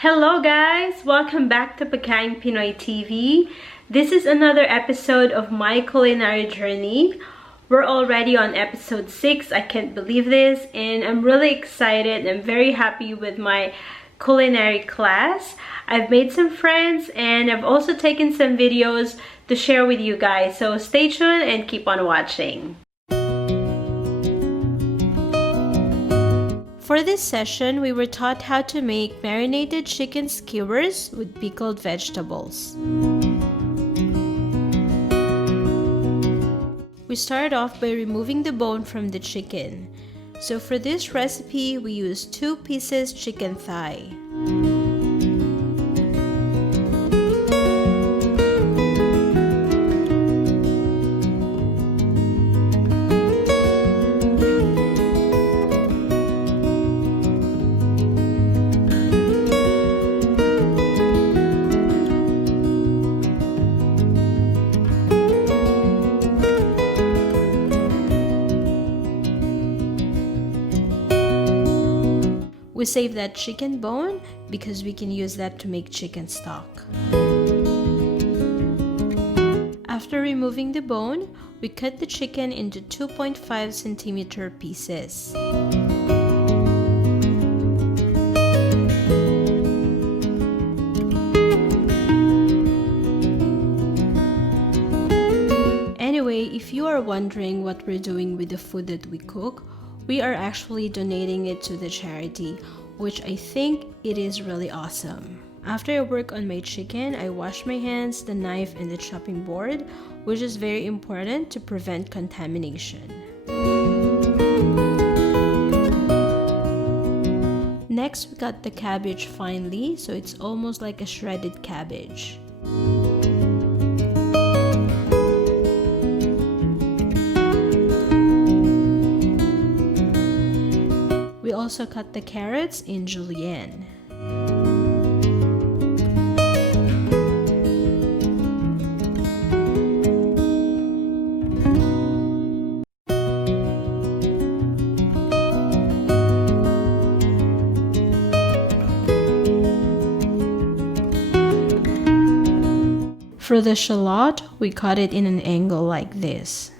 Hello guys! Welcome back to PagkaingPinoyTV. This is another episode of My Culinary Journey. We're already on episode 6. I can't believe this, and I'm really excited. I'm very happy with my culinary class. I've made some friends and I've also taken some videos to share with you guys. So stay tuned and keep on watching. For this session, we were taught how to make marinated chicken skewers with pickled vegetables. We started off by removing the bone from the chicken. So for this recipe, we used 2 pieces chicken thigh. We save that chicken bone because we can use that to make chicken stock. After removing the bone, we cut the chicken into 2.5 centimeter pieces. Anyway, if you are wondering what we're doing with the food that we cook, we are actually donating it to the charity, which I think it is really awesome. After I work on my chicken, I wash my hands, the knife, and the chopping board, which is very important to prevent contamination. Next, we cut the cabbage finely, so it's almost like a shredded cabbage. We also cut the carrots in julienne. For the shallot, we cut it in an angle like this.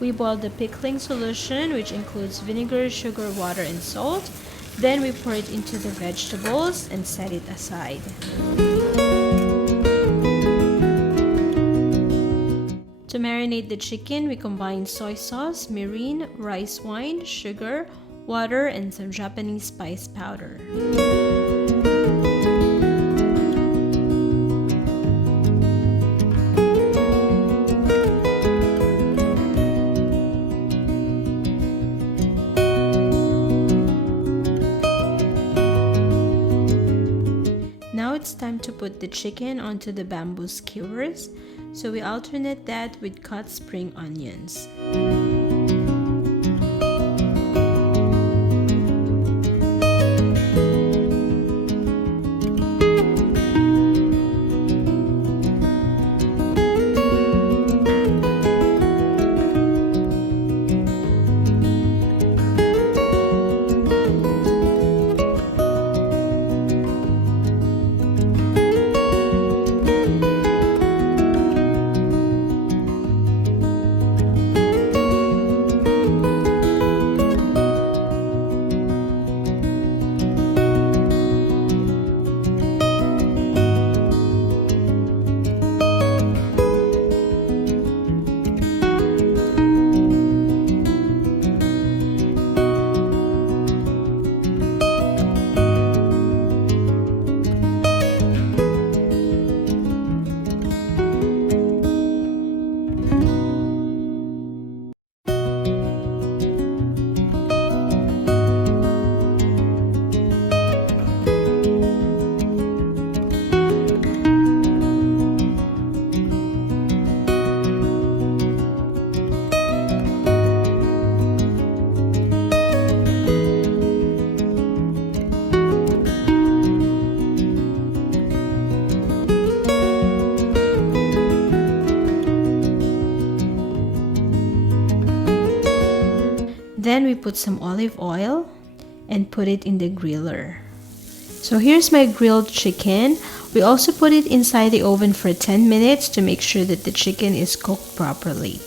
We boil the pickling solution, which includes vinegar, sugar, water, and salt. Then we pour it into the vegetables and set it aside. To marinate the chicken, we combine soy sauce, mirin, rice wine, sugar, water, and some Japanese spice powder. Now it's time to put the chicken onto the bamboo skewers, so we alternate that with cut spring onions. Then we put some olive oil and put it in the griller. So here's my grilled chicken. We also put it inside the oven for 10 minutes to make sure that the chicken is cooked properly.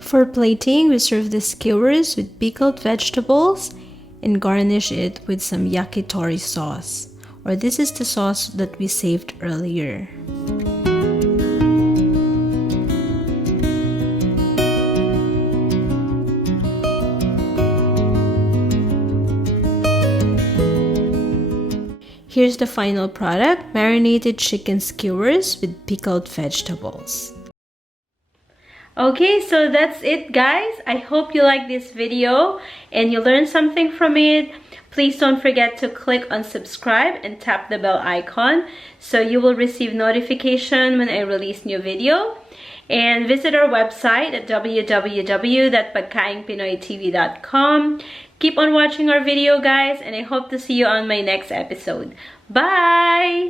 For plating, we serve the skewers with pickled vegetables and garnish it with some yakitori sauce. Or this is the sauce that we saved earlier. Here's the final product, marinated chicken skewers with pickled vegetables. Okay, so that's it guys. I hope you like this video and you learned something from it. Please don't forget to click on subscribe and tap the bell icon so you will receive notification when I release new video. And visit our website at www.PagkaingPinoyTV.com. Keep on watching our video guys, and I hope to see you on my next episode. Bye!